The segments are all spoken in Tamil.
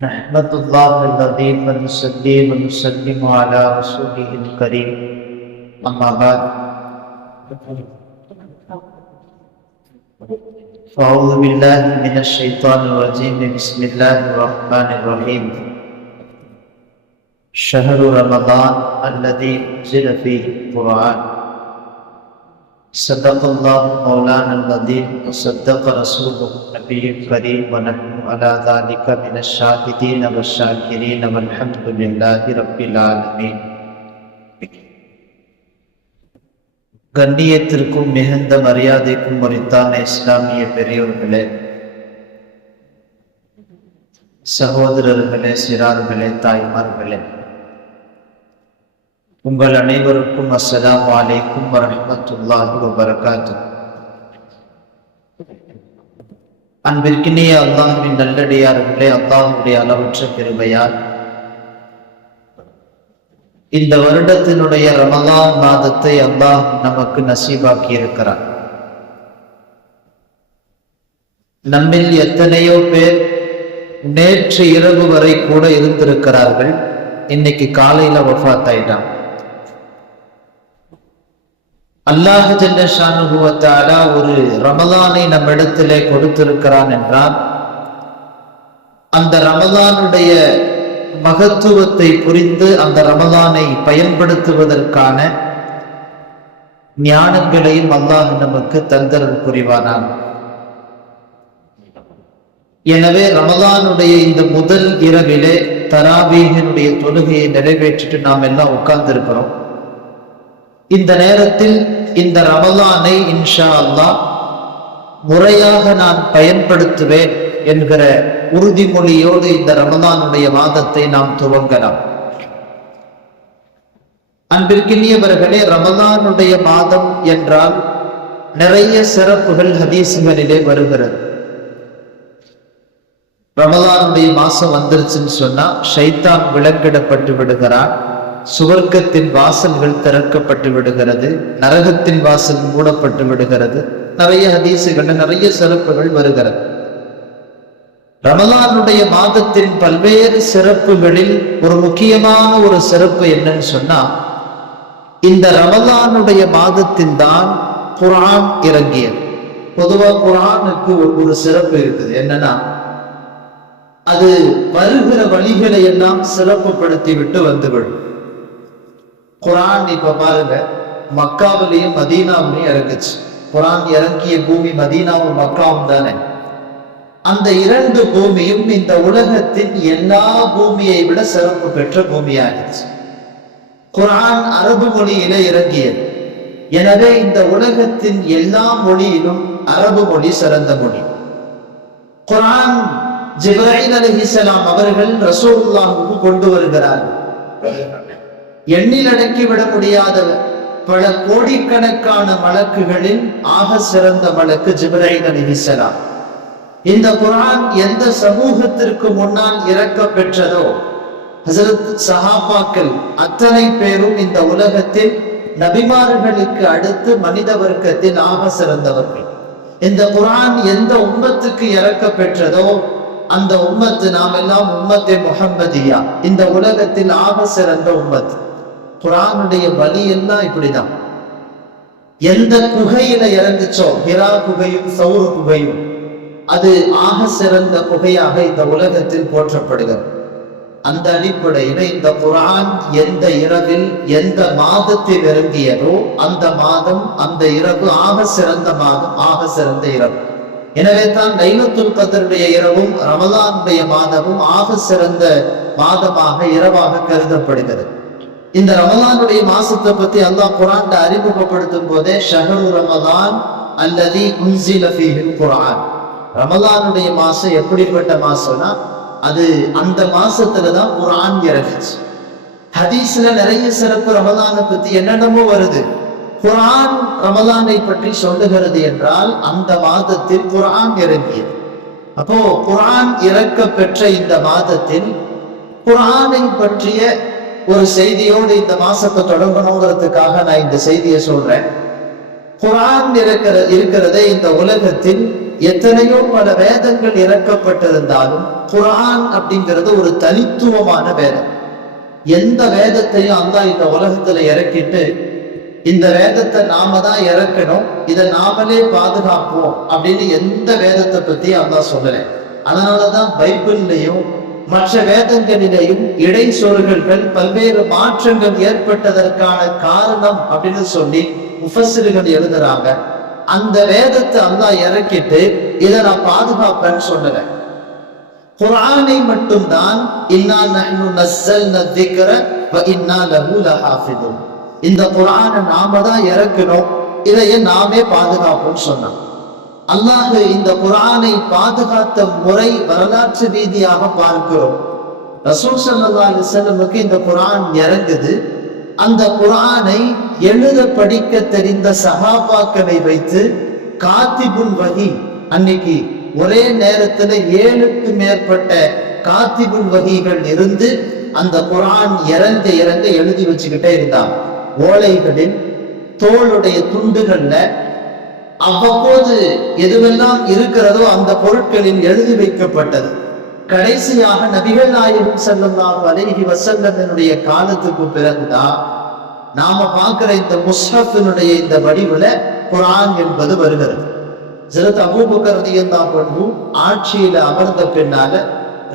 نحمد الله العظيم ونصلي ونسلم على رسوله الكريم أما بعد فأعوذ بالله من الشيطان الرجيم بسم الله الرحمن الرحيم شهر رمضان الذي أنزل فيه القرآن صدق الله مولانا العظيم وصدق رسوله النبي الكريم ونحن على ذلك من الشاهدين والشاكرين والحمد لله رب العالمين. கண்ணியத்திற்கும் மிகுந்த மரியாதைக்கும் உரித்தான இஸ்லாமிய பெரியோர்களே, சகோதரர்களே, சிறார்களே, தாய்மார்களே, உங்கள் அனைவருக்கும் அஸ்ஸலாமு அலைக்கும் வரஹ்மத்துல்லாஹி வபரகாத்துஹு. அன்பிற்கினிய அல்லாஹ்வின் நல்லடியார்களே, அல்லாஹ்வுடைய அளவற்ற கிருபையால் இந்த வருடத்தினுடைய ரமலான் மாதத்தை அல்லாஹ் நமக்கு நசீபாக்கி இருக்கிறார். நம்மில் எத்தனையோ பேர் நேற்று இரவு வரை கூட இருந்திருக்கிறார்கள், இன்னைக்கு காலையில வஃபாத் ஆயிட்டான். அல்லாஹ் ஜல்ல ஷானுஹு வ தஆலா ஒரு ரமலானை நம்மிடத்திலே கொடுத்திருக்கிறான் என்றால் அந்த ரமலானுடைய மகத்துவத்தை புரிந்து அந்த ரமலானை பயன்படுத்துவதற்கான ஞானங்களையும் அல்லாஹ் நமக்கு தந்தரல் புரிவானான். எனவே ரமலானுடைய இந்த முதல் இரவிலே தராவீஹினுடைய தொழுகையை நிறைவேற்றிட்டு நாம் எல்லாம் உட்கார்ந்து இருக்கிறோம். இந்த நேரத்தில் இந்த ரமலானை இன்ஷா அல்லாஹ் முறையாக நான் பயன்படுத்துவேன் என்கிற உறுதிமொழியோடு இந்த ரமலானுடைய மாதத்தை நாம் துவங்கலாம். அன்பிற்கினியவர்களே, ரமலானுடைய மாதம் என்றால் நிறைய சிறப்புகள் ஹதீசுகளிலே வருகிறது. ரமலானுடைய மாசம் வந்துருச்சுன்னு சொன்னா ஷைத்தான் விலங்கிடப்பட்டு விடுகிறான், சுவர்க்கத்தின் வாசல்கள் திறக்கப்பட்டு விடுகிறது, நரகத்தின் வாசல் மூடப்பட்டு விடுகிறது. நிறைய ஹதீசுகள், நிறைய சிறப்புகள் வருகிறது. ரமலானுடைய மாதத்தின் பல்வேறு சிறப்புகளில் ஒரு முக்கியமான ஒரு சிறப்பு என்னன்னு சொன்னா, இந்த ரமலானுடைய மாதத்தில் தான் குர்ஆன் இறங்கியது. பொதுவா குர்ஆனுக்கு ஒரு சிறப்பு இருக்குது. என்னன்னா, அது வருகிற வழிகளை எல்லாம் சிறப்புப்படுத்தி விட்டு வந்துவிடும். குர்ஆன் இப்ப பாருங்க, மக்காவிலையும் மதீனாவிலையும் இறங்குச்சு. குர்ஆன் இறங்கிய பூமி மதீனாவும் மக்காவும் தானே. அந்த இரண்டு பூமியும் இந்த உலகத்தின் எல்லா பூமியை விட சிறப்பு பெற்ற பூமியாகிடுச்சு. குர்ஆன் அரபு மொழியில இறங்கியது. எனவே இந்த உலகத்தின் எல்லா மொழியிலும் அரபு மொழி சிறந்த மொழி. குர்ஆன் ஜிப்ரீல் அலைஹிஸ்ஸலாம் அவர்கள் ரசூலுல்லாஹ்வுக்கு கொண்டு வருகிறார்கள். எண்ணில் அடக்கி விட முடியாத பல கோடிக்கணக்கான மலக்குகளில் ஆக சிறந்த மலக்கு ஜிப்ரீல் அலைஹிஸ்ஸலாம். இந்த குர்ஆன் எந்த சமூகத்திற்கு முன்னால் இறக்க பெற்றதோ, ஹஸரத் சஹாபாக்கள் அத்தனை பேரும் இந்த உலகத்தில் நபிமார்களுக்கு அடுத்து மனித வர்க்கத்தில் ஆக சிறந்தவர்கள். இந்த குர்ஆன் எந்த உம்மத்துக்கு இறக்க பெற்றதோ அந்த உம்மத்து நாம் எல்லாம் உம்மத்தே முஹம்மதியா, இந்த உலகத்தில் ஆக சிறந்த உம்மத். குர்ஆனுடைய வழி எல்லாம் இப்படிதான். எந்த குகையில இறங்குச்சோ, ஹிரா குகையும் சௌர் குகையும், அது ஆக சிறந்த குகையாக இந்த உலகத்தில் போற்றப்படுகிறது. அந்த அடிப்படையில இந்த குர்ஆன் எந்த இரவில் எந்த மாதத்தில் இறங்கியதோ அந்த மாதம், அந்த இரவு ஆக சிறந்த மாதம், ஆக சிறந்த இரவு. எனவே தான் லைலத்துல் கத்ருடைய இரவும் ரமலானுடைய மாதமும் ஆக சிறந்த மாதமாக, இரவாக கருதப்படுகிறது. இந்த ரமலானுடைய மாசத்தை பத்தி அல்லாஹ் குர்ஆன்ல அறிமுகப்படுத்தும் போதே ஷஹரு ரமலான் அல்லதி உன்ஸில ஃபீஹில் குர்ஆன், ரமலானுடைய மாசம் எப்படிப்பட்ட மாசம்னா அது அந்த மாசத்துலதான் குர்ஆன் இறங்குச்சு. ஹதீஸ்ல நிறைய சிறப்பு ரமலானை பத்தி என்னென்னமோ வருது. குர்ஆன் ரமலானை பற்றி சொல்லுகிறது என்றால் அந்த மாதத்தில் குர்ஆன் இறங்கியது. அப்போ குர்ஆன் இறக்க பெற்ற இந்த மாதத்தில் குர்ஆனை பற்றிய ஒரு செய்தியோடு இந்த மாசத்தை தொடங்கணுங்கிறதுக்காக நான் இந்த செய்தியை சொல்றேன். குர்ஆன் இருக்கிறதே இந்த உலகத்தில் எத்தனையோ பல வேதங்கள் இறக்கப்பட்டிருந்தாலும் குர்ஆன் அப்படிங்கிறது ஒரு தனித்துவமான வேதம். எந்த வேதத்தையும் அல்லாஹ் இந்த உலகத்துல இறக்கிட்டு இந்த வேதத்தை நாம தான் இறக்கணும், இதை நாமளே பாதுகாப்போம் அப்படின்னு எந்த வேதத்தை பத்தி அல்லாஹ் சொல்லலை. அதனாலதான் பைபிள்லையும் மற்ற வேதங்களிலேயும் இடைச்சொல்கள் பல்வேறு மாற்றங்கள் ஏற்பட்டதற்கான காரணம் அப்படின்னு சொல்லி முஃபஸ்ஸிர்கள் எழுதுறாங்க. அந்த வேதத்தை அல்லாஹ் இறக்கிட்டு இதை நான் பாதுகாப்பேன்னு சொல்லல. குர்ஆனை மட்டும்தான் இன்னா நஹ்னு நஸ்ஸல்னா ذிக்ர வ இன்னா லஹு லஹாஃபிதுன், இந்த குர்ஆனை நாம தான் இறக்கணும், இதையே நாமே பாதுகாப்போம்னு சொன்னான். அல்லாஹ் இந்த குர்ஆனை பாதுகாத்த முறை வரலாற்று ரீதியாக பார்க்கிறோம். ரசூல் ஸல்லல்லாஹு அலைஹி வஸல்லமுக்கு இந்த குர்ஆன் இறங்குது. அந்த குர்ஆனை எழுத படிக்க தெரிந்த சஹாபாக்களை வைத்து காத்திபுல் வஹி, அன்னைக்கு ஒரே நேரத்துல 7க்கு மேற்பட்ட காத்திபுல் வஹிகள் இருந்து அந்த குர்ஆன் இறங்க இறங்க எழுதி வச்சுக்கிட்டே இருந்தாங்க. ஓலைகளில், தோளுடைய துண்டுகள்ல அவ்வப்போது எதுவெல்லாம் இருக்கிறதோ அந்த பொருட்களில் எழுதி வைக்கப்பட்டது. கடைசியாக நபிகள் நாயகம் ஸல்லல்லாஹு அலைஹி வஸல்லமினுடைய காலத்துக்கு பிறகுதான் நாம பார்க்கிற இந்த முஸ்ஹஃபினுடைய இந்த வடிவுல குர்ஆன் என்பது வருகிறது. ஹஜ்ரத் அபூபக்கர் ரலியல்லாஹு அன்ஹு ஆட்சியில அமர்ந்த பின்னால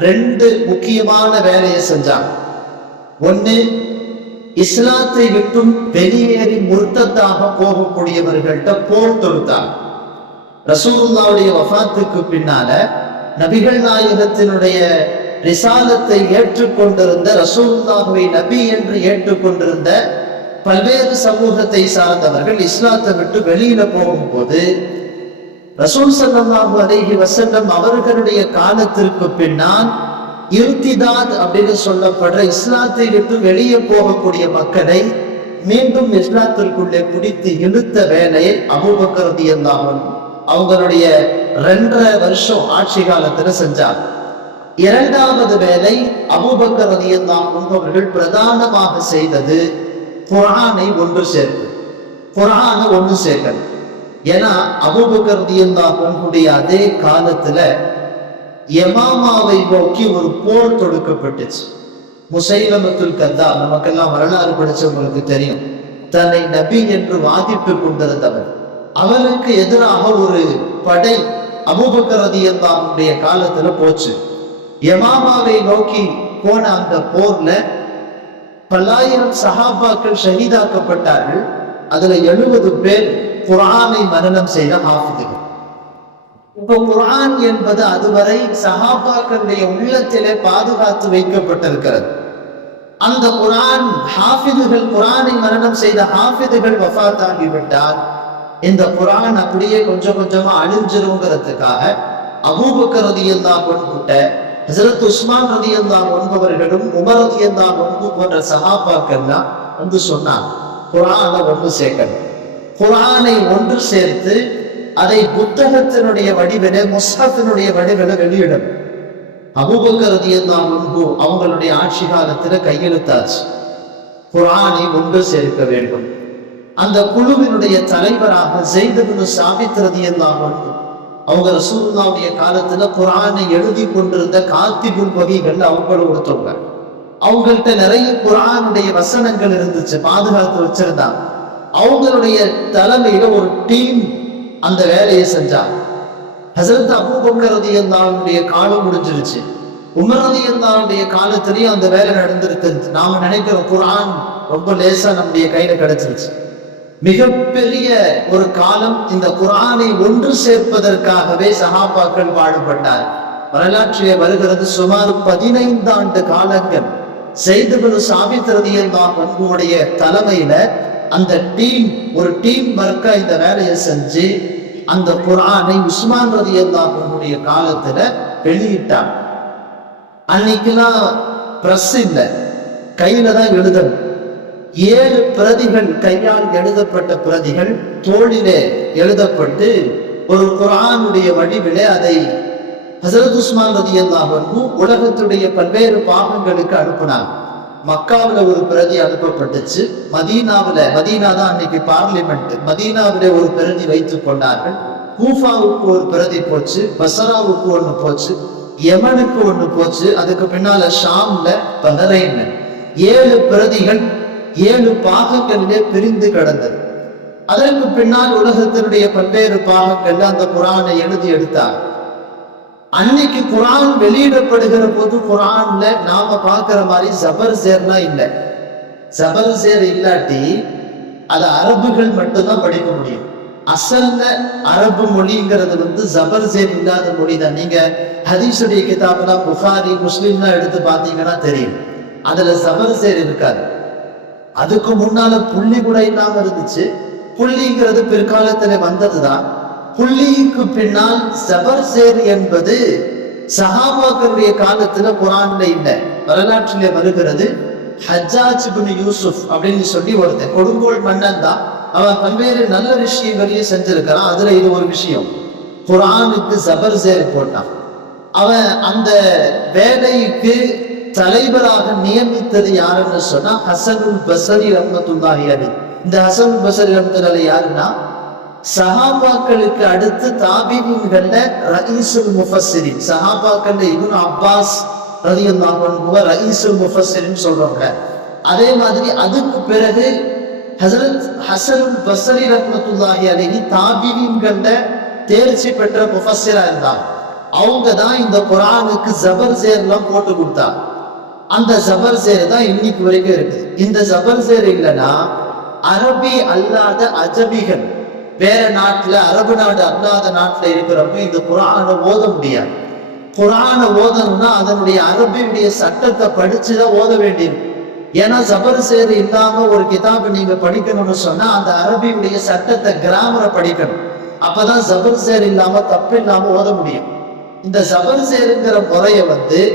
2 முக்கியமான வேலையை செஞ்சாங்க. ஒண்ணு, இஸ்லாத்தை விட்டும் வெளியேறி முர்த்தத்தாக போகக்கூடியவர்கள்ட்ட போர் தொடுத்தாங்க. ரசூலுல்லாஹ்வுடைய வஃபாத்துக்கு பின்னால நபிகள் நாயகத்தினுடைய ரிசாலத்தை ஏற்றுக்கொண்டிருந்த, ரசூலுல்லாஹ்வை நபி என்று ஏற்றுக்கொண்டிருந்த பல்வேறு சமூகத்தை சார்ந்தவர்கள் இஸ்லாத்தை விட்டு வெளியில போகும்போது ரசூல் ஸல்லல்லாஹு அலைஹி வஸல்லம் அவர்களுடைய காலத்திற்கு பின்னால் இர்திதாத் அப்படின்னு சொல்லப்படுற இஸ்லாத்தை விட்டு வெளியே போகக்கூடிய மக்களை மீண்டும் இஸ்லாத்திற்குள்ளே பிடித்து இழுத்த வேலையை அபூபக்கர் ரலியல்லாஹு அன்ஹு அவங்களுடைய 2.5 வருஷம் ஆட்சி காலத்துல செஞ்சார். 2வது வேலை அபூபக்கர் ரலியல்லாஹு அன்ஹு அவர்கள் பிரதானமாக செய்தது குர்ஆனை ஒன்று சேர்ப்பு. குர்ஆனை ஒன்று சேர்க்கணும். ஏன்னா அபூபக்கர் ரலியல்லாஹு அன்ஹுடைய அதே காலத்துல யமாமாவை நோக்கி ஒரு போர் தொடுக்கப்பட்டுச்சு. முசைலமத்துல் கத்தாப், நமக்கெல்லாம் வரலாறு படிச்சவங்களுக்கு தெரியும், தன்னை நபி என்று வாதிட்டு கொண்டிருந்தவர். அவருக்கு எதிராக ஒரு படை அபூபக்கர் ரலியல்லாஹு அன்ஹுடைய காலத்துல போச்சு. யமாமாவை நோக்கி போன அந்த போர்ல பல்லாயிரம் சஹாபாக்கள் ஷஹீதாக்கப்பட்டார்கள். அதுல 70 பேர் குர்ஆனை மனனம் செய்த ஹாஃபிதுகள். இப்போ குர்ஆன் என்பது அதுவரை சஹாபாக்களுடைய உள்ளத்திலே பாதுகாத்து வைக்கப்பட்டிருக்கிறது. அந்த குர்ஆன் ஹாஃபிதுகள், குர்ஆனை மனனம் செய்த ஹாஃபிதுகள் வஃபாத் ஆகிவிட்டால் இந்த குர்ஆன் அப்படியே கொஞ்சம் கொஞ்சமா அழிஞ்சிருங்கிறதுக்காக அபூபக்கர் ரலியல்லாஹு அன்ஹு, ஹஜ்ரத் உஸ்மான் ரலியல்லாஹு அன்ஹு அவர்களும் உமர் ரலியல்லாஹு அன்ஹு போன்ற சஹாபாக்கள்லாம் வந்து சொன்னாங்க, குர்ஆனை ஒன்று சேர்க்கணும். குர்ஆனை ஒன்று சேர்த்து அதை புத்தகத்தினுடைய வடிவில, முஸ்ஹஃபினுடைய வடிவில வெளியிடும். அபூபக்கர் ரலியல்லாஹு அன்ஹு அவங்களுடைய ஆட்சி காலத்துல கையெழுத்தாச்சு, குர்ஆனை ஒன்று சேர்க்க வேண்டும். அந்த குழுவினுடைய தலைவராக ஸைத் இப்னு சாபித் ரலியல்லாஹு அன்ஹு அவங்க ரசூலுல்லாஹ்வுடைய காலத்துல குர்ஆனை எழுதி கொண்டிருந்த காத்திபுல் வஹிகள் அவங்கள ஒருத்தவங்க. அவங்கள்ட்ட நிறைய குர்ஆனுடைய வசனங்கள் இருந்துச்சு, பாதுகாத்து வச்சிருந்தாங்க. அவங்களுடைய தலைமையில ஒரு டீம் அந்த வேலையை செஞ்சாங்க. ஹஸரத் அபூபக்கர் ரலியல்லாஹு அன்ஹுடைய காலம் முடிஞ்சிருச்சு. உமர் ரலியல்லாஹு அன்ஹுடைய காலத்திலேயும் அந்த வேலை நடந்திருக்கு. நாம நினைக்கிறோம் குர்ஆன் ரொம்ப லேசா நம்முடைய கையில கிடைச்சிருச்சு. மிகப்பெரிய ஒரு காலம் இந்த குர்ஆனை ஒன்று சேர்ப்பதற்காகவே சஹாபாக்கள் பாடுபட்டார். வரலாற்றிலே வருகிறது, சுமார் 15 ஆண்டு காலங்கள் ஸைத் இப்னு சாபித் ரலியல்லாஹு அன்ஹுவுடைய தலைமையில அந்த டீம், ஒரு டீம் ஒர்க்கா இந்த வேலையை செஞ்சு அந்த குர்ஆனை உஸ்மான் ரலியல்லாஹு அன்ஹுடைய காலத்துல வெளியிட்டாங்க. அன்னைக்கெல்லாம் பிரஸ் இல்ல, கையில தான் எழுதணும். 7 பிரதிகள், கையால் எழுதப்பட்ட பிரதிகள் தோளிலே எழுதப்பட்டு ஒரு குர்ஆனுடைய வடிவிலே அதை ஹஸரத் உஸ்மான் ரலியல்லாஹு அன்ஹு உலகத்துடைய பல்வேறு பாகங்களுக்கு அனுப்பினாங்க. மக்காவில் ஒரு பிரதி அனுப்பப்பட்டுச்சு. மதீனா தான் அன்னைக்கு பார்லிமெண்ட், மதீனாவிலே ஒரு பிரதி வைத்துக் கொண்டார்கள். கூஃபாவுக்கு ஒரு பிரதி போச்சு, பசராவுக்கு ஒண்ணு போச்சு, யமனுக்கு ஒண்ணு போச்சு, அதுக்கு பின்னால ஷாம்ல, பஹரைன்ல 7 பிரதிகள் 7 பாகங்களிலே பிரிந்து கிடந்தது. அதற்கு பின்னால் உலகத்தினுடைய பல்வேறு பாகங்கள்ல அந்த குரானை எழுதி எடுத்தார். அன்னைக்கு குரான் வெளியிடப்படுகிற போது குரான்ல நாம பாக்குற மாதிரி ஜபர் சேர்னா இல்லை. ஜபர் சேர் இல்லாட்டி அது அரபுகள் மட்டும்தான் படிக்க முடியும். அசல்ல அரபு மொழிங்கிறது ஜபர் சேர் இல்லாத மொழி தான். நீங்க ஹதீஸுடைய கிதாப்லாம் புகாரி முஸ்லிம்லாம் எடுத்து பார்த்தீங்கன்னா தெரியும், அதுல ஜபர் சேர் இருக்காது. அதுக்கு முன்னால புள்ளி கூட இல்லாம இருந்துச்சு. புள்ளிங்கிறது பிற்காலத்துல வந்ததுதான். புள்ளிக்கு பின்னால் ஜபர் சேர் என்பது சஹாபாக்களுடைய காலத்துல குரான்ல இல்லை. வரலாற்றிலே வருகிறது, ஹஜ்ஜாஜ் இப்னு யூசுப் அப்படின்னு சொல்லி ஒருத்தன் கொடுங்கோல் மன்னன் தான். அவன் பல்வேறு நல்ல விஷயங்களையும் செஞ்சிருக்கிறான். அதுல இது ஒரு விஷயம், குரானுக்கு ஜபர் சேர் போட்டான். அவன் அந்த வேலைக்கு தலைவராக நியமித்தது யாருன்னு சொன்னா ஹசனுல் பஸரி ரஹ்மத்துல்லாஹி அலைஹி. இந்த ஹசனுல் பஸரி ரஹ்மத்துல்லாஹி யாருன்னா சஹாபாக்களுக்கு அடுத்து தாபீன்கள்ல ரயீசுல் முஃபஸ்ஸிரின். சஹாபாக்கள்ல இப்னு அப்பாஸ் ரலியல்லாஹு அன்ஹு ரயீசுல் முஃபஸ்ஸிரின் சொல்றாங்க. அதே மாதிரி அதுக்கு பிறகு ஹஸரத் ஹசனுல் பஸரி ரஹ்மத்துல்லாஹி அலைஹி தாபீன்கள்ல தேர்ச்சி பெற்ற முஃபஸ்ஸிரா இருந்தாங்க. அவங்க தான் இந்த குரானுக்கு ஜபர் சேர்லாம் போட்டு கொடுத்தாங்க. அந்த ஜபர் சேர் தான் இன்னைக்கு வரைக்கும் இருக்குது. இந்த ஜபர் சேர் இல்லைன்னா அரபி அல்லாத அஜமிகள் வேற நாட்டுல, அரபு நாடு அல்லாத நாட்டுல இருக்கிறப்ப இந்த குரானை ஓத முடியாது. குரானை ஓதணும்னா அதனுடைய அரபியுடைய சட்டத்தை படிச்சுதான் ஓத வேண்டியது. ஏன்னா ஜபர் சேர் இல்லாம ஒரு கிதாபை நீங்க படிக்கணும்னு சொன்னா அந்த அரபியுடைய சட்டத்தை கிராமரை படிக்கணும். அப்பதான் ஜபர் சேர் இல்லாம தப்பு இல்லாம ஓத முடியும். இந்த ஜபர் சேருங்கிற முறைய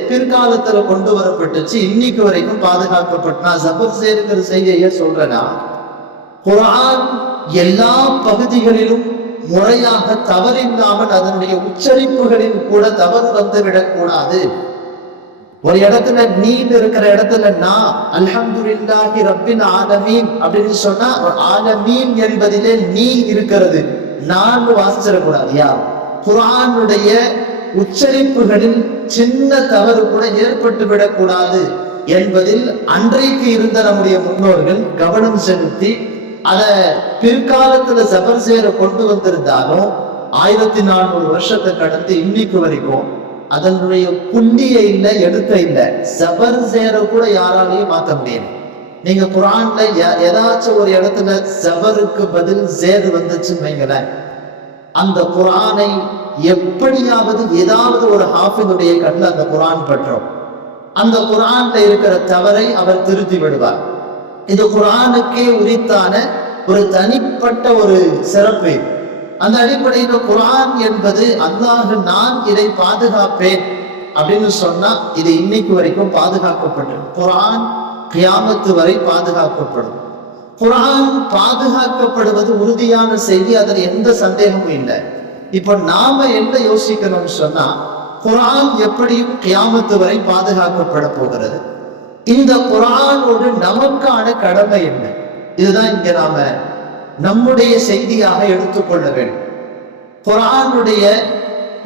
பிற்காலத்துல கொண்டு வரப்பட்டுச்சு, இன்னைக்கு வரைக்கும் பாதுகாக்கப்பட்டு. நான் ஜபர் சேருங்கிற செய்தியை சொல்றேன்னா, குர்ஆன் எல்லா பகுதிகளிலும் முறையாக தவறில்லாமல் அதனுடைய உச்சரிப்புகளில் கூட தவறு வந்துவிடக் கூடாது. ஒரு இடத்துல நீன் இருக்கிற இடத்துல நான் அல்ஹம்துலில்லாஹி ரப்பில் ஆலமீன் அப்படின்னு சொன்னா ஆலமீன் என்பதிலே நீ இருக்கிறது, நான் வாசிச்சிடக்கூடாது. யா குர்ஆனுடைய உச்சரிப்புகளில் சின்ன தவறு கூட ஏற்பட்டு விடக்கூடாது என்பதில் அன்றைக்கு இருந்த நம்முடைய முன்னோர்கள் கவனம் செலுத்தி அத பிற்காலத்துல ஜபர் சேர கொண்டு வந்திருந்தாலும் 1400 வருஷத்தை கடந்து இன்னைக்கு வரைக்கும் அதனுடைய புள்ளிய இல்லை, எடுக்க இல்லை. ஜபர் சேர கூட யாராலையும் மாற்ற முடியும். நீங்க குர்ஆன்ல ஏதாச்சும் ஒரு இடத்துல ஜபருக்கு பதில் சேர் வந்துச்சுன்னு வைங்களேன், அந்த குர்ஆனை எப்படியாவது ஏதாவது ஒரு ஹாஃபிதுடைய கண்ணில் அந்த குர்ஆன் பற்றும். அந்த குர்ஆன்ல இருக்கிற தவறை அவர் திருத்தி விடுவார். இது குர்ஆனுக்கே உரித்தான ஒரு தனிப்பட்ட ஒரு சிறப்பு. அந்த அடிப்படையில் குர்ஆன் என்பது அல்லாஹ் நான் இதை பாதுகாப்பேன் அப்படின்னு சொன்னா இது இன்னைக்கு வரைக்கும் பாதுகாக்கப்பட்டது. குர்ஆன் கியாமத்து வரை பாதுகாக்கப்படும். குர்ஆன் பாதுகாக்கப்படுவது உறுதியான செய்தி, அதில் எந்த சந்தேகமும் இல்லை. இப்ப நாம என்ன யோசிக்கணும்னு சொன்னா, குர்ஆன் எப்படியும் கியாமத்து வரை பாதுகாக்கப்பட போகிறது. இந்த குர்ஆனோடு நமக்கான கடமை என்ன? இதுதான் இங்க நாம நம்முடைய செய்தியாக எடுத்துக்கொள்ள வேண்டும். குர்ஆனுடைய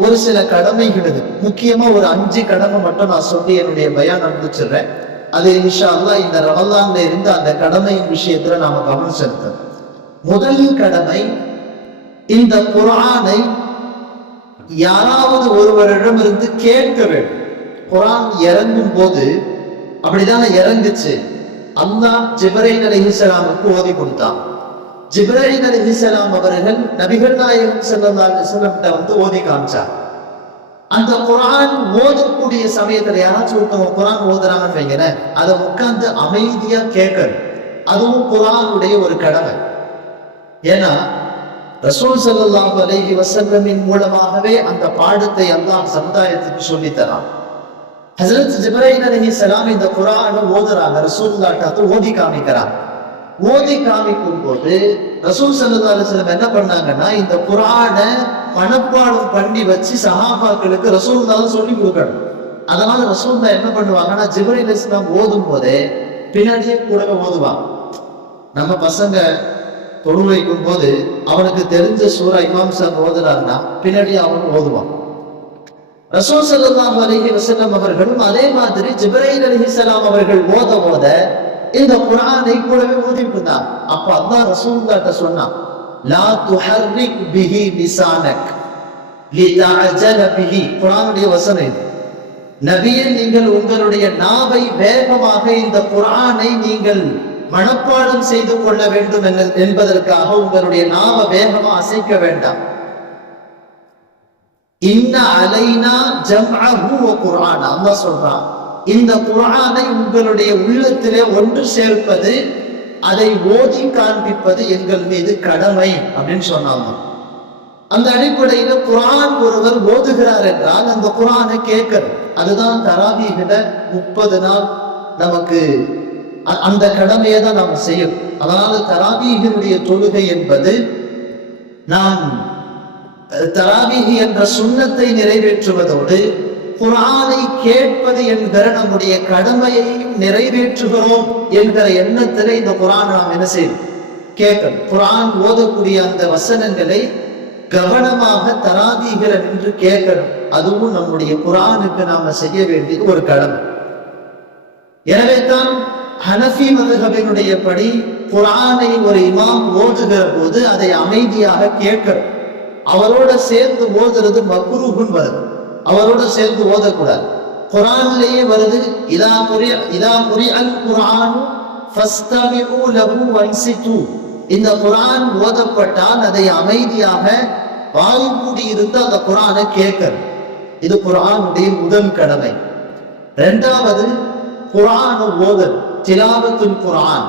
ஒரு சில கடமைகள் இது. முக்கியமா ஒரு 5 கடமை மட்டும் நான் சொல்லி என்னுடைய பயான் முடிச்சிடுறேன். அது இன்ஷா அல்லாஹ் இந்த ரமலான்ல இருந்து அந்த கடமையின் விஷயத்துல நாம கவனம் செலுத்தணும். முதல் கடமை, இந்த குர்ஆனை யாராவது ஒருவரிடமிருந்து கேட்க வேண்டும். குர்ஆன் இறங்கும் போது அப்படிதானே இறங்குச்சு. அல்லாஹ் ஜிப்ரீல் அலைஹிஸ்ஸலாமுக்கு ஓதி கொடுத்தான். ஜிப்ரீல் அலைஹிஸ்ஸலாம் அவர்கள் நபிகள் நாயகம் ஸல்லல்லாஹு அலைஹி வஸல்லம் ஓதி காமிச்சார். அந்த குர்ஆன் ஓதக்கூடிய சமயத்துல யாராச்சும் ஒருத்தவங்க குர்ஆன் ஓதுறாங்கன்னு வைங்களேன், அதை உட்கார்ந்து அமைதியா கேட்கணும். அதுவும் குர்ஆனுடைய ஒரு கடமை. ஏன்னா ரசூல் ஸல்லல்லாஹு அலைஹி வஸல்லமின் மூலமாகவே அந்த பாடத்தை அல்லாஹ் சமுதாயத்துக்கு சொல்லித்தரான். ஹஜ்ரத் ஜிப்ரீல் அலைஹிஸ்ஸலாம் இந்த குர்ஆனை ஓதுறாங்க, ரசூலுல்லாஹ்ட்ட ஓதி காமிக்கிறாங்க. ஓதி காமிக்கும் போது ரசூல் ஸல்லல்லாஹு அலைஹி வஸல்லம் என்ன பண்ணாங்கன்னா, இந்த குர்ஆனை மனப்பாடம் பண்ணி வச்சு சஹாபாக்களுக்கு ரசூலுல்லாஹ் சொல்லி கொடுக்கணும். அதனால ரசூலுல்லாஹ் என்ன பண்ணுவாங்கன்னா, ஜிப்ரீல் அலைஹிஸ்ஸலாம் ஓதும் போதே பின்னாடியே கூடவே ஓதுவாங்க. நம்ம பசங்க தொழு வைக்கும் போது அவனுக்கு தெரிஞ்ச சூரா இமாம் சாப் ஓதுறாருன்னா பின்னாடி அவன் ஓதுவான். ரசூல் ஸல்லல்லாஹு அலைஹி வஸல்லம் அவர்களும் அதே மாதிரி ஜிப்ரீல் அலைஹிஸ்ஸலாம் அவர்கள் ஓத இந்த குர்ஆனை கூடவே ஓதிட்டு இருந்தாங்க. அப்ப அல்லாஹ் ரசூலுல்லாஹ்ட்ட சொன்னான், லா துஹர்ரிக் பிஹி லிசானக் லிதஅஜல பிஹி. குர்ஆனுடைய வசனம் இது. நபியே, நீங்கள் உங்களுடைய நாவை வேகமாக இந்த குர்ஆனை நீங்கள் மனப்பாடம் செய்து கொள்ள வேண்டும் என்பதற்காக உங்களுடைய நாவை வேகமா அசைக்க வேண்டாம். இன்ன அலைனா ஜம்அஹு வ குர்ஆன. அல்லாஹ் சொல்றான், இந்த குர்ஆனை உங்களுடைய உள்ளத்திலே ஒன்று சேர்ப்பது, அதை ஓதி காண்பிப்பது எங்கள் மீது கடமை அப்படின்னு சொன்னாங்க. அந்த அடிப்படையில குர்ஆன் ஒருவர் ஓதுகிறார் என்றால் அந்த குர்ஆனை கேட்கணும். அதுதான் தராவீஹ்ல 30 நாள் நமக்கு அந்த கடமையை தான் நாம் செய்யும். அதனால தராவீஹினுடைய தொழுகை என்பது நாம் தராவீஹ் என்ற சுன்னத்தை நிறைவேற்றுவதோடு குர்ஆனை கேட்பது என்கிற நம்முடைய கடமையையும் நிறைவேற்றுகிறோம் என்கிற எண்ணத்தில் இந்த குர்ஆனை நாம் என்ன செய்யணும்? கேட்கணும். குர்ஆன் ஓதக்கூடிய அந்த வசனங்களை கவனமாக தராவீஹ்ல நின்று கேட்கணும். அதுவும் நம்முடைய குர்ஆனுக்கு நாம செய்ய வேண்டியது ஒரு கடமை. எனவே தான் ஹனஃபி மதுஹபினுடைய படி குர்ஆனை ஒரு இமாம் ஓதுகிற போது அதை அமைதியாக கேட்கணும். அவரோட சேர்ந்து ஓதுறது மக்ரூஹுன்னு வருது. அவரோட சேர்ந்து ஓதக்கூடாது. குர்ஆன்லயே வருது, இதா குரிஅல் குர்ஆன் ஃபஸ்தமிஉ லஹு வன்சிது. இந்த குர்ஆன் ஓதப்பட்டால் அதை அமைதியாக வாய் மூடி இருந்து அந்த குர்ஆனை கேட்கணும். இது குர்ஆனுடைய முதல் கடமை. இரண்டாவது, குர்ஆனை ஓதல், திலாவத்துல் குர்ஆன்.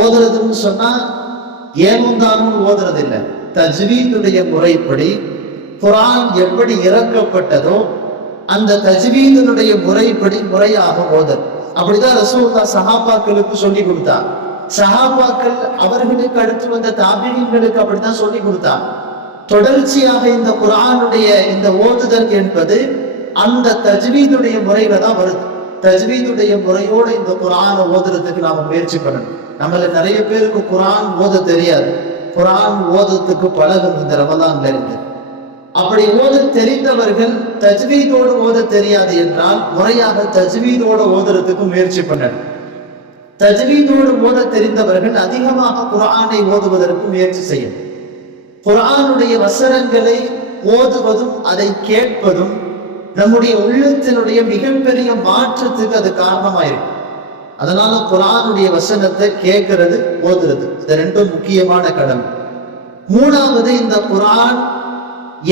ஓதுறதுன்னு சொன்னா ஏமுந்தானும் ஓதுறது இல்லை. தஜ்வீதுடைய முறைப்படி குர்ஆன் எப்படி இறக்கப்பட்டதோ அந்த தஜ்வீதுடைய முறைப்படி முறையாக ஓதல். அப்படிதான் ரசூலுல்லாஹ் சஹாபாக்களுக்கு சொல்லி கொடுத்தார். சஹாபாக்கள் அவர்களுக்கு அடுத்து வந்த தாபீஈன்களுக்கு அப்படித்தான் சொல்லி கொடுத்தார். தொடர்ச்சியாக இந்த குர்ஆனுடைய இந்த ஓதுதல் என்பது அந்த தஜ்வீதுடைய முறையில தான் வருது. தஜ்வீதுடைய முறையோடு இந்த குர்ஆனை ஓதுறதுக்கு நாம முயற்சி பண்ணணும். நம்மள நிறைய பேருக்கு குர்ஆன் ஓத தெரியாது. குர்ஆன் ஓதுறதுக்கு பழகும் இந்த ரமலான்ல இருக்கு. அப்படி ஓத தெரிந்தவர்கள் தஜ்வீதோடு ஓத தெரியாது என்றால் முறையாக தஜ்வீதோடு ஓதுறதுக்கு முயற்சி பண்ணணும். தஜ்வீதோடு ஓத தெரிந்தவர்கள் அதிகமாக குர்ஆனை ஓதுவதற்கு முயற்சி செய்யணும். குர்ஆனுடைய வசனங்களை ஓதுவதும் அதை கேட்பதும் நம்முடைய உள்ளத்தினுடைய மிகப்பெரிய மாற்றத்துக்கு அது காரணமாயிருக்கும். அதனால குர்ஆனுடைய வசனத்தை கேட்கிறது, ஓதுறது, இது ரெண்டும் முக்கியமான கடமை. மூணாவது, இந்த குர்ஆன்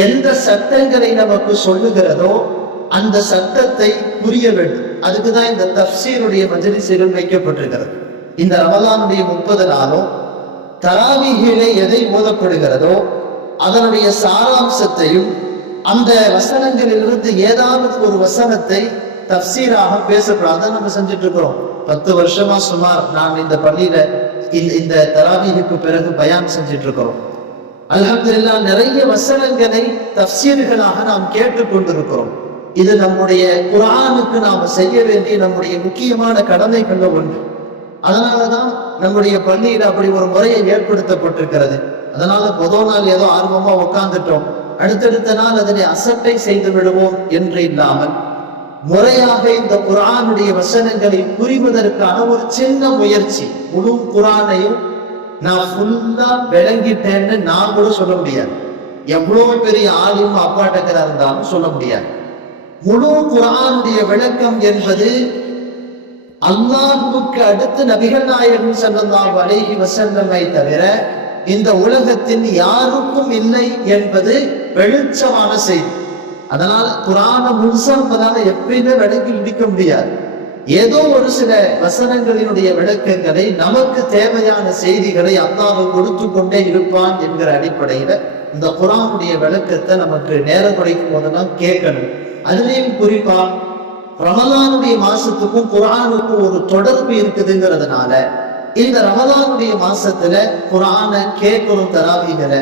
எந்த சட்டங்களை நமக்கு சொல்லுகிறதோ அந்த சட்டத்தை புரிய வேண்டும். அதுக்குதான் இந்த தஃப்சீருடைய மஜ்லிஸ்கள் வைக்கப்பட்டிருக்கிறது. இந்த ரமலானுடைய 30 நாளும் தராவீஹிலே எதை ஓதப்படுகிறதோ அதனுடைய சாராம்சத்தையும் அந்த வசனங்களிலிருந்து ஏதாவது ஒரு வசனத்தை தஃப்சீராக பேசப்படாத நம்ம செஞ்சுட்டு இருக்கிறோம். 10 வருஷமா சுமார் நான் இந்த பள்ளியில இந்த தராவீஹுக்கு பிறகு பயான் செஞ்சுட்டு இருக்கிறோம். அல்ஹம்துலில்லாஹ், நிறைய வசனங்களை தஃப்சீர்களாக நாம் கேட்டுக்கொண்டிருக்கிறோம். இது நம்முடைய குர்ஆனுக்கு நாம் செய்ய வேண்டிய நம்முடைய முக்கியமான கடமைகள்ல ஒன்று. அதனாலதான் நம்முடைய பள்ளியில அப்படி ஒரு முறையை ஏற்படுத்தப்பட்டிருக்கிறது. அதனால முதல் நாள் ஏதோ ஆர்வமா உட்கார்ந்துட்டோம், அடுத்தடுத்த நாள் அதனை அசட்டை செய்து விடுவோம் என்று இல்லாமல் முறையாக இந்த குர்ஆனுடைய வசனங்களை புரிவதற்கான ஒரு சின்ன முயற்சி. முழு குர்ஆனையும் நான் ஃபுல்லா விளங்கிட்டேன்னு நான் கூட சொல்ல முடியாது. எவ்வளவு பெரிய ஆலிம் அப்பாட்டக்கரா இருந்தாலும் சொல்ல முடியாது. முழு குர்ஆனுடைய விளக்கம் என்பது அல்லாஹ்வுக்கு அடுத்து நபிகள் நாயகம் ஸல்லல்லாஹு அலைஹி வஸல்லமை தவிர இந்த உலகத்தின் யாருக்கும் இல்லை என்பது வெளிச்சமான செய்தி. அதனால குர்ஆனை முழுசாக எப்பயுமே விளக்கி முடிக்க முடியாது. ஏதோ ஒரு சில வசனங்களினுடைய விளக்கங்களை, நமக்கு தேவையான செய்திகளை அல்லாஹ் கொடுத்து கொண்டே இருப்பான் என்கிற அடிப்படையில இந்த குர்ஆனுடைய விளக்கத்தை நமக்கு நேரம் கிடைக்கும் போதெல்லாம் கேட்கணும். அதுலேயும் குறிப்பா ரமலானுடைய மாசத்துக்கும் குர்ஆனுக்கும் ஒரு தொடர்பு இருக்குதுங்கிறதுனால இந்த ரமலானுடைய மாசத்துல குர்ஆனை கேட்கணும். தராவீஹ்ல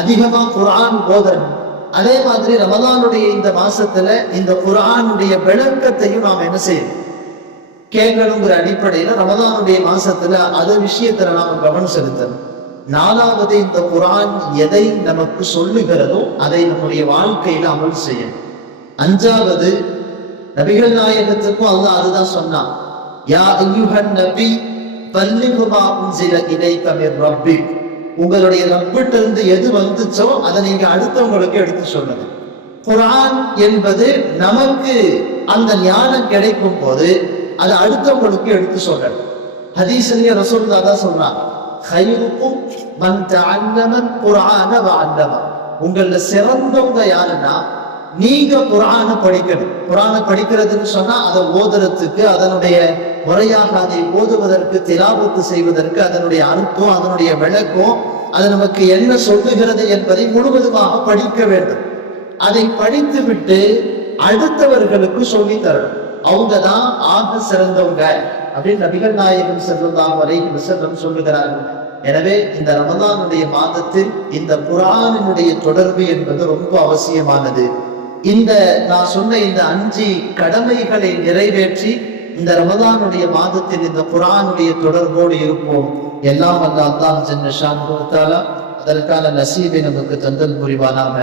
அதிகமா குர்ஆன் ஓதணும். அதே மாதிரி ரமலானுடைய இந்த மாசத்துல இந்த குர்ஆனுடைய விளக்கத்தையும் நாம் என்ன செய்யணும்? கேட்கணுங்கிற அடிப்படையில ரமலானுடைய மாசத்துல அது விஷயத்துல நாம கவனம் செலுத்தணும். நாலாவது, இந்த குர்ஆன் எதை நமக்கு சொல்லுகிறதோ அதை நம்முடைய வாழ்க்கையில அமல் செய்யணும். அஞ்சாவது, நபிகள் நாயகத்துக்கும் அல்லாஹ் அதுதான் சொன்னான், யா அய்யுஹன் நபி பல்லிகு மா உன்சில இலைக மிர் ரப்பிக், உங்களுடைய ரப்பிட்ட இருந்து எது வந்துச்சோ அதை நீங்க அடுத்தவங்களுக்கு எடுத்து சொல்லுங்க. குர்ஆன் என்பது நமக்கு அந்த ஞானம் கிடைக்கும் போது அதை அடுத்தவங்களுக்கு எடுத்து சொல்லணும். ஹதீஸ்லயே ரசூலுல்லாஹ் தான் சொல்றாங்க, கைருக்கும் மன் தஅல்லம குர்ஆன வ அல்லம, உங்கள சிறந்தவங்க யாருன்னா நீங்க குர்ஆனை படிக்கணும். குர்ஆனை படிக்கிறதுன்னு சொன்னா அதை ஓதுறதுக்கு, அதனுடைய முறையாக அதை ஓதுவதற்கு, திலாவத்து செய்வதற்கு, அதனுடைய அர்த்தம், அதனுடைய விளக்கம், அது நமக்கு என்ன சொல்லுகிறது என்பதை முழுவதுமாக படிக்க வேண்டும். அதை படித்து விட்டு அடுத்தவர்களுக்கு சொல்லி தரணும். அவங்க தான் ஆக சிறந்தவங்க அப்படின்னு நபிகள் நாயகம் ஸல்லல்லாஹு அலைஹி வஸல்லம் சொல்லுகிறார்கள். எனவே இந்த ரமலானுடைய மாதத்தில் இந்த குர்ஆனினுடைய தொடர்பு என்பது ரொம்ப அவசியமானது. இந்த நான் சொன்ன இந்த 5 கடமைகளை நிறைவேற்றி இந்த ரமலானுடைய மாதத்தில் இந்த குர்ஆனுடைய தொடர்போடு இருப்போம். எல்லாம் வல்ல அல்லாஹ் ஜல்ல ஷானுஹு வ தஆலா அதற்கான நசீபை நமக்கு தந்தல் புரிவானாக.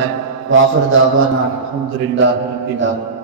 வாஃபிர் தாவானா அல்ஹம்துலில்லாஹி ரப்பில் ஆலமீன்.